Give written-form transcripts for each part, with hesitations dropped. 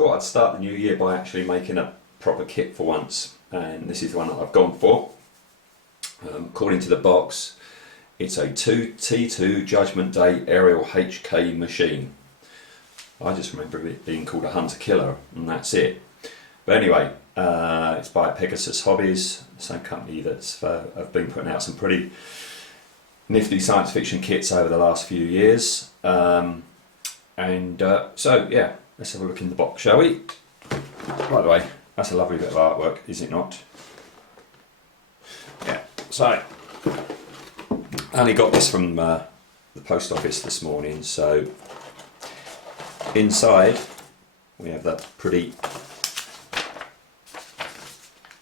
thought I'd start the new year by actually making a proper kit for once, and this is the one that I've gone for. According to the box, it's a T2 Judgment Day aerial HK machine. I just remember it being called a Hunter Killer, and that's it. But anyway, it's by Pegasus Hobbies, the same company that's have been putting out some pretty nifty science fiction kits over the last few years. So yeah, let's have a look in the box, shall we? By the way, that's a lovely bit of artwork, is it not? Yeah, so I only got this from the post office this morning. So inside we have that pretty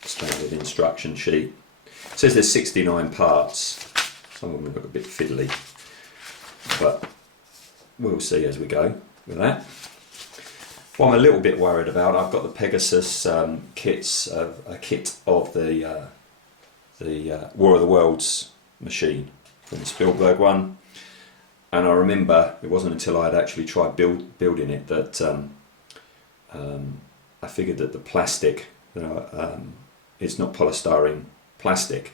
standard instruction sheet. It says there's 69 parts. Some of them look a bit fiddly, but we'll see as we go with that. What I'm a little bit worried about, I've got the Pegasus kits, a kit of the War of the Worlds machine from the Spielberg one, and I remember it wasn't until I'd actually tried building it that I figured that the plastic, it's not polystyrene plastic,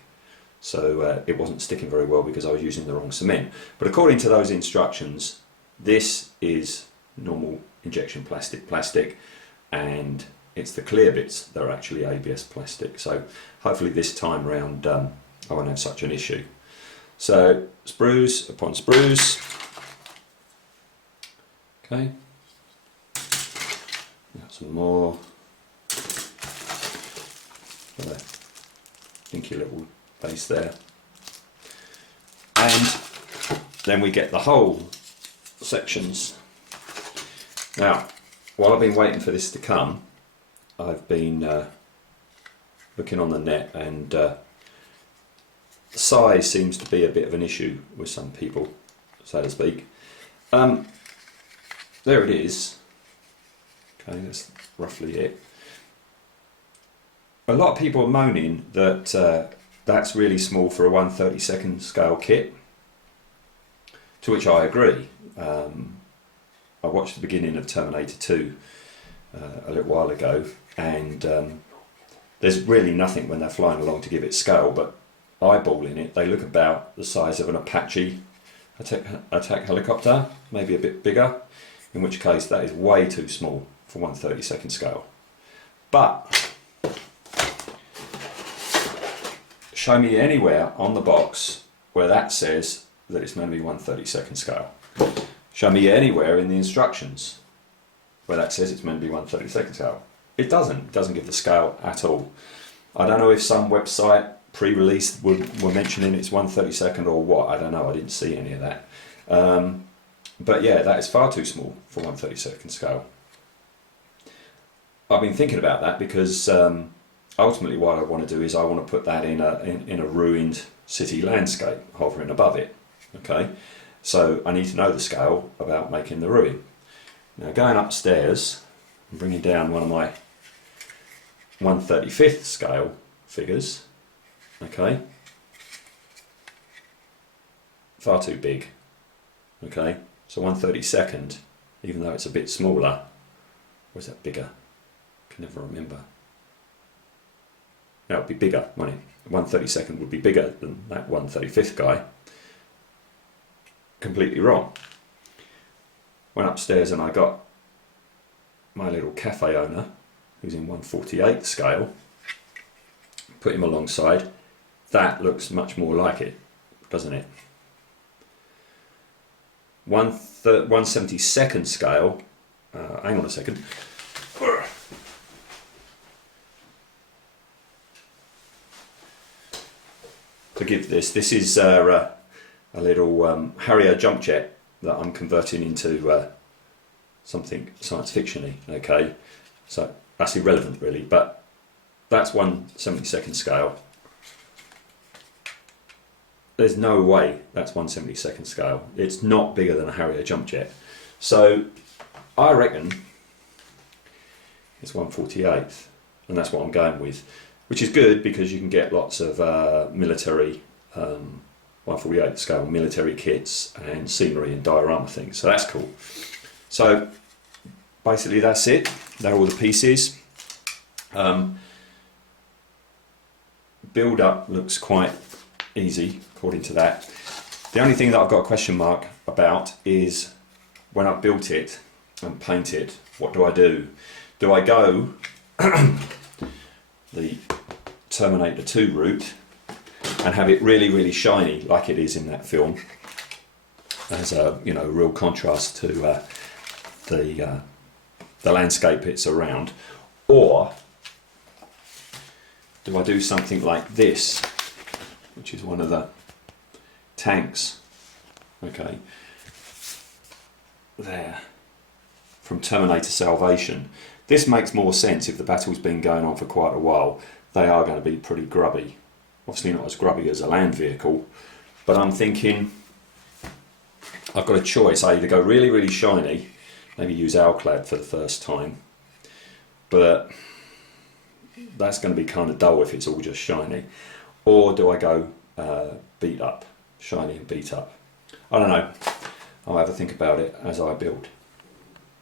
so it wasn't sticking very well because I was using the wrong cement. But according to those instructions, this is normal injection plastic, and it's the clear bits that are actually ABS plastic. So hopefully this time round I won't have such an issue. So sprues upon sprues. Okay, got some more. Got a dinky little base there, and then we get the whole sections. Now, while I've been waiting for this to come, I've been looking on the net, and the size seems to be a bit of an issue with some people, so to speak. There it is. Okay, that's roughly it. A lot of people are moaning that that's really small for a 1/32 scale kit, to which I agree. I watched the beginning of Terminator 2 a little while ago, and there's really nothing when they're flying along to give it scale, but eyeballing it, they look about the size of an Apache attack helicopter, maybe a bit bigger, in which case that is way too small for 1/32 scale. But show me anywhere on the box where that says that it's meant to be 1/32 scale. Show me anywhere in the instructions where that says it's meant to be 1/32 scale. It doesn't give the scale at all. I don't know if some website pre-release were mentioning it's 1/32 or what, I don't know, I didn't see any of that. But yeah, that is far too small for 1/32 scale. I've been thinking about that because ultimately what I want to do is I want to put that in a ruined city landscape, hovering above it. Okay, so I need to know the scale about making the ruin. Now going upstairs and bringing down one of my 1/35 scale figures, okay, far too big. Okay, so 1/32, even though it's a bit smaller, or is that bigger? I can never remember. That would be bigger, wouldn't it? 1/32 would be bigger than that 1/35 guy. Completely wrong. Went upstairs and I got my little cafe owner, who's in 1/48 scale, put him alongside. That looks much more like it, doesn't it? 1/72 scale, hang on a second. Forgive this, this is a little Harrier jump jet that I'm converting into something science fiction-y, okay? So that's irrelevant really, but that's 1/72 scale. There's no way that's 1/72 scale. It's not bigger than a Harrier jump jet. So I reckon it's 1/48, and that's what I'm going with, which is good because you can get lots of military 1/48 scale military kits and scenery and diorama things, so that's cool. So basically that's it. they're all the pieces. Build up looks quite easy according to that. The only thing that I've got a question mark about is when I've built it and painted, what do I do? Do I go the Terminator 2 route and have it really, really shiny like it is in that film, as a real contrast to the landscape it's around, or do I do something like this, which is one of the tanks, okay, there, from Terminator Salvation. This makes more sense if the battle's been going on for quite a while. They are going to be pretty grubby. Obviously not as grubby as a land vehicle, but I'm thinking I've got a choice. I either go really, really shiny, maybe use Alclad for the first time, but that's going to be kind of dull if it's all just shiny. Or do I go beat up, shiny and beat up? I don't know. I'll have a think about it as I build.